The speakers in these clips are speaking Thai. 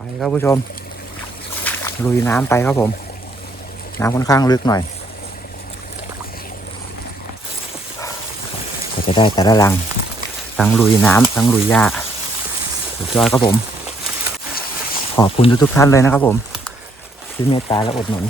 ไปครับผู้ชม ลุยน้ำไปครับผม น้ำค่อนข้างลึกหน่อยก็จะได้แต่ละลังทั้งลุยน้ำทั้งลุยหญ้าสุดยอดครับผม ขอบคุณทุกท่านเลยนะครับผมที่เมตตาและอดหนุน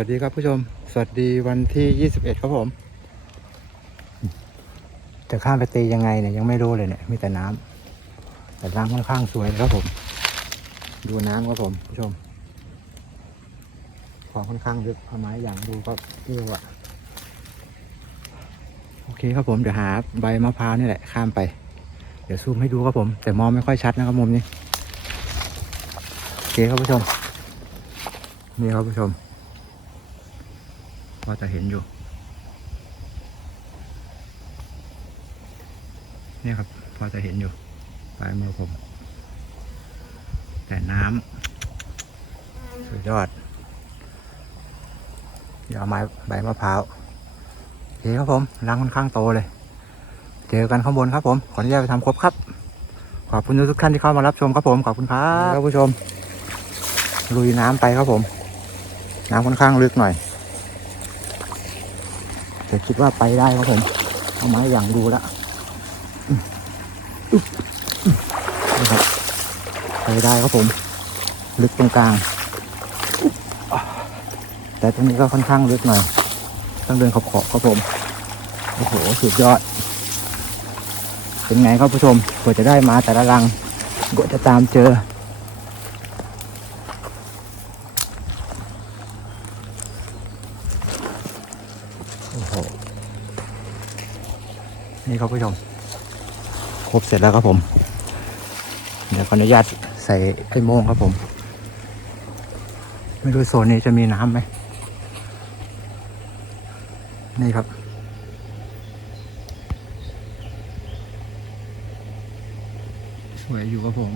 วัสดีครับผู้ชม สวัสดีวันที่21ครับผม จะข้ามไปตียังไงเนี่ยยังไม่รู้เลยเนี่ยมีแต่น้ำแต่น้ำค่อนข้างสวยครับผม ดูน้ำครับผมผู้ชมความค่อนข้างลึกเอาไม้อย่างดูก็เรียกว่าโอเคครับผมเดี๋ยวหาใบมะพร้าวนี่แหละข้ามไป เดี๋ยวซูมให้ดูครับผม แต่มองไม่ค่อยชัดนะครับมุมนี้โอเคครับผู้ชมนี่ครับผู้ชม พอจะเห็นอยู่ เนี่ยครับ พอจะเห็นอยู่ปลายมือผม แต่น้ำสุดยอดเดี๋ยวเอาไม้ใบมะพร้าวโอเคครับผมรังค่อนข้างโตเลย เจอกันข้างบนครับผม ขออนุญาตไปทำครบครับ ขอบคุณทุกท่านที่เข้ามารับชมครับผม ขอบคุณครับครับผู้ชม ลุยน้ำไปครับผม น้ำค่อนข้างลึกหน่อย แต่คิดว่าไปได้ครับผม เอาไม้อย่างดูแล้วอืมอึ๊บอืมนะครับไปได้ครับผม ลึกตรงกลาง แต่ตรงนี้ก็ค่อนข้างลึกหน่อย ต้องเดินขอบๆครับผม โอ้โห สุดยอด เป็นไงครับผู้ชมกว่าจะได้มาแต่ละรังกว่าจะตามเจอ โอ้โห นี่ครับผู้ชม ครบเสร็จแล้วครับผม เดี๋ยวขออนุญาตใส่ไอ้โม่งครับผม ไม่รู้โซนนี้จะมีน้ำไหม นี่ครับสวยอยู่ครับผม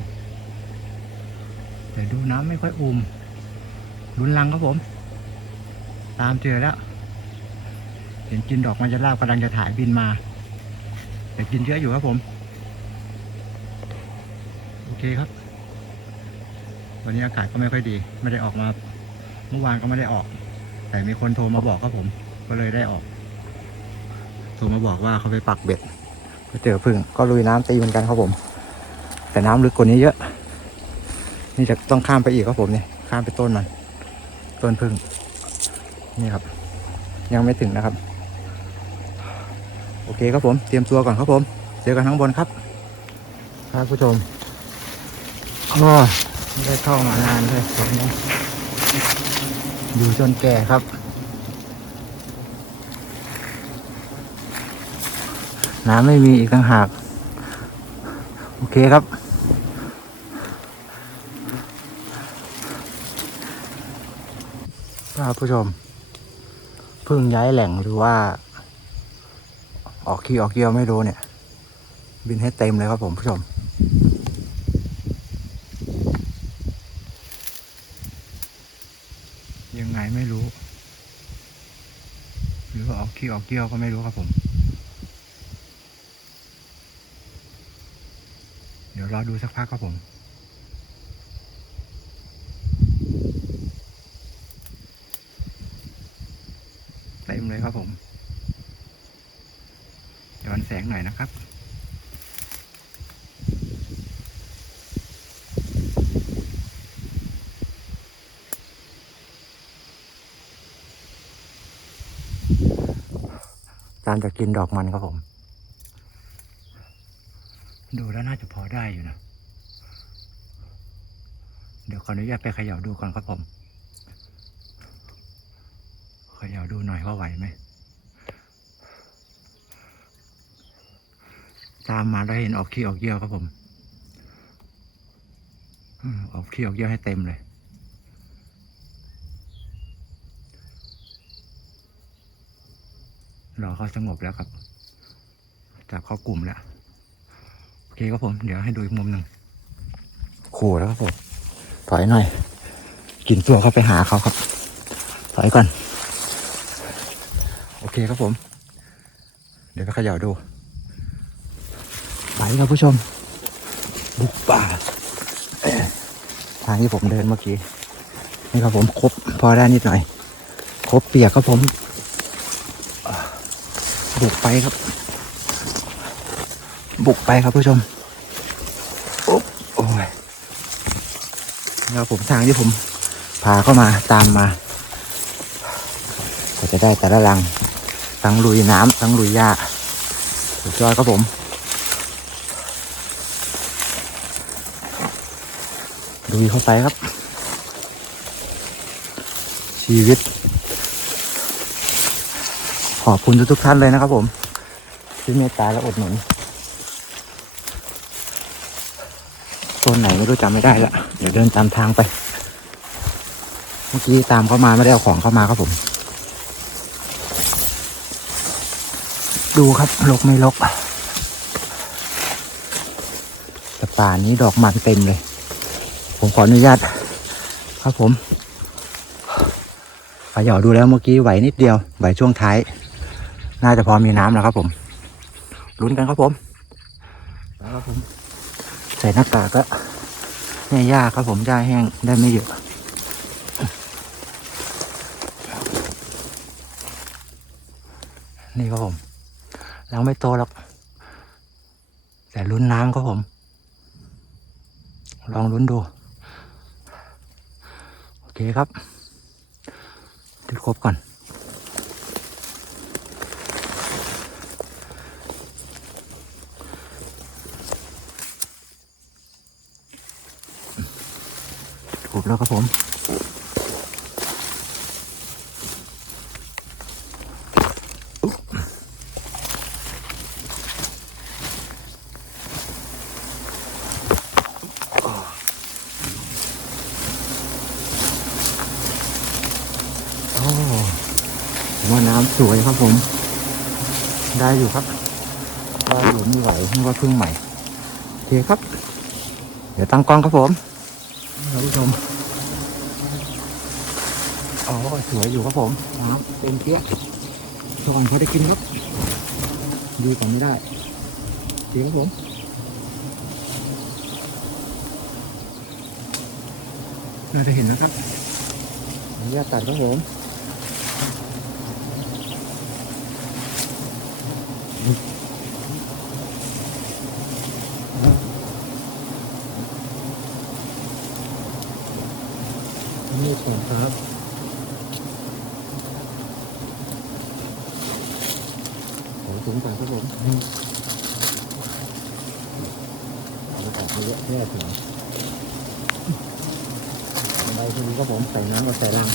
แต่ดูน้ำไม่ค่อยอุ่มรุนลังครับผม ตามเจอแล้ว เห็นกินดอกมันจะลาบกำลังจะถ่ายบินมาแต่กินเยอะอยู่ครับผม โอเคครับ วันนี้อากาศก็ไม่ค่อยดี ไม่ได้ออกมา เมื่อวานก็ไม่ได้ออก แต่มีคนโทรมาบอกครับผม ก็เลยได้ออก โทรมาบอกว่าเขาไปปักเบ็ดก็เจอพึ่งก็ลุยน้ำตีเหมือนกันครับผม แต่น้ำลึกกว่านี้เยอะ นี่จะต้องข้ามไปอีกครับผมเนี่ยข้ามไปต้นมันต้นพึ่งนี่ครับ ยังไม่ถึงนะครับ อเคครับผม เตรียมตัวก่อนครับผม เจอกันข้างบนครับครับผู้ชมก็ไม่ได้เข้ามานานเลยผมเนี่ยอยู่จนแก่ครับ น้ำไม่มีอีกต่างหาก โอเคครับครับผู้ชมเพิ่งย้ายแหล่งหรือว่า ออกขี้ออกเยี่ยวไม่รู้เนี่ย บินให้เต็มเลยครับผมผู้ชมยังไงไม่รู้ หรือว่าออกขี้ออกเยี่ยวก็ไม่รู้ครับผม เดี๋ยวรอดูสักพักครับผม เต็มเลยครับผมย้อนแส งหน่อยนะครับตามจะกินดอกมันครับผม ดูแล้วน่าจะพอได้อยู่นะ เดี๋ยวขออนุญาตไปเขย่าดูก่อนครับผม เขย่าดูหน่อยว่าไหวไหม ตามมาแล้วเห็นออกขี้ออกเยี่ยวครับผมออกขี้ออกเยี่ยวให้เต็มเลย รอเขาสงบแล้วครับจับเข้ากลุ่มแล้ว โอเคเคครับผม เดี๋ยวให้ดูอีกมุมหนึ่งขู่แล้วครับผม ถอยหน่อย กินตัวเข้าไปหาเขาครับ ถอยก่อน โอเคครับผม เดี๋ยวไปเขย่าดู ไปครับผู้ชม บุกป่า ทางที่ผมเดินเมื่อกี้ นี่ครับผมครบพอได้นิดหน่อย ครบเปียกครับผม บุกไปครับ บุกไปครับผู้ชมโอ๊บโอ้ยนี่ครับผมทางที่ผมพาเข้ามาตามมา ก็จะได้แต่ละรังทั้งลุยน้ำทั้งลุยหญ้าสุดยอดครับผม ลุยเข้าไปครับ ชีวิต ขอบคุณทุกๆท่านเลยนะครับผม ที่เมตตาและอดหนุนโซนไหนไม่รู้จำไม่ได้ละเดี๋ยวเดินตามทางไป เมื่อกี้ตามเข้ามาไม่ได้เอาของเข้ามาครับผม ดูครับลกไม่ลกแต่ป่านี้ดอกมันเต็มเลย ผมขออนุญาตครับผมขย่าดูแล้วเมื่อกี้ไหวนิดเดียวไหวช่วงท้าย น่าจะพอมีน้ำแล้วครับผมลุ้นกันครับผมแล้วครับผม ใส่หน้ากากก็แห้ยากครับผมหญ้าแห้งได้ไม่เยอะนี่ครับผมยังไม่โตหรอกแต่ลุ้นน้ำครับผม ลองลุ้นดูโอ เคครับจุดครบก่อนถูกแล้วครับผม โอ้ผมว่าน้ำ สวยครับผม ได้อยู่ครับได้อยู่ไม่ไหวนี่ว่าเพิ่งใหม่โอเคครับ เดี๋ยวตั้งกล้องครับผมท่านผู้ชมอ๋อสวยอยู่ครับผมน้ำเต็มเตี้ยสวรรค์พอได้กินครับ ดีกว่าไม่ได้โอเคครับผมน่าจะเห็นนะครับขออนุญาตตัดครับผม นี่ก่อนครับ ขอถุงก่อนครับผมเอาไปตัดเยอะแค่ถึงบันไดทีนี้ก็ผมใส่น้ำกับใส่รัง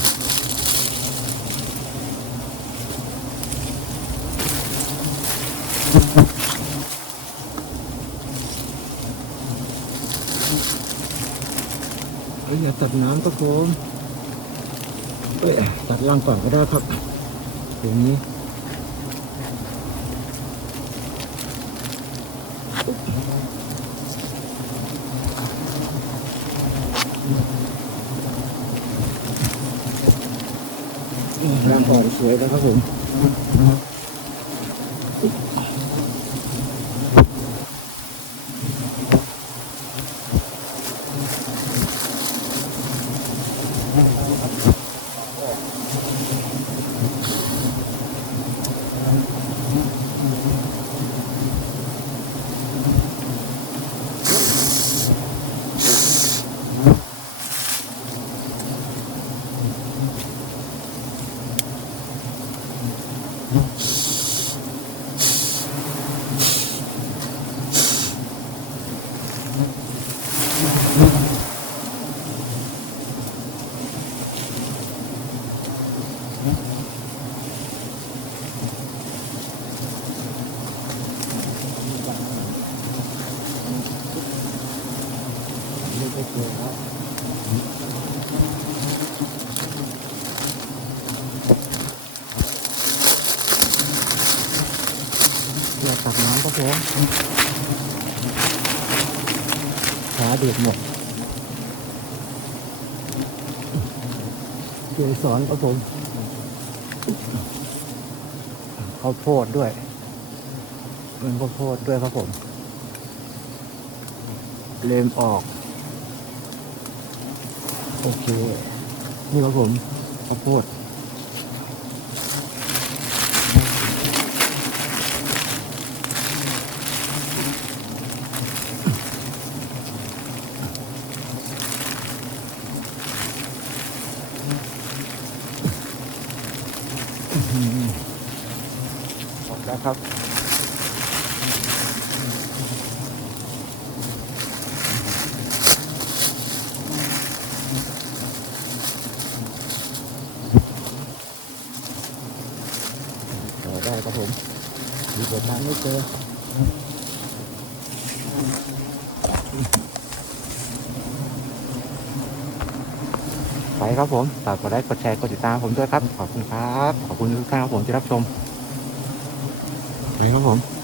เฮ้ยอย่าตัดน้ำครับผมเอ้ยตัดรังก่อนก็ได้ครับตรงนี้รังก่อน สวยนะครับผมอย่าตัดน้ำครับ ผมช้าเดือดหมดเกสรครับผมข้าวโพดด้วยเป็นข้าวโพดด้วยครับผม เลมออก โอเค นี่ครับผมข้าวโพด ออกแล้วครับ ต่อได้ครับผมมีเปิดทางไม่เจอไปครับผม ฝากกดไลค์ กดแชร์ กดติดตามผมด้วยครับ ขอบคุณครับ ขอบคุณทุกท่านครับผมที่รับชม ครับผม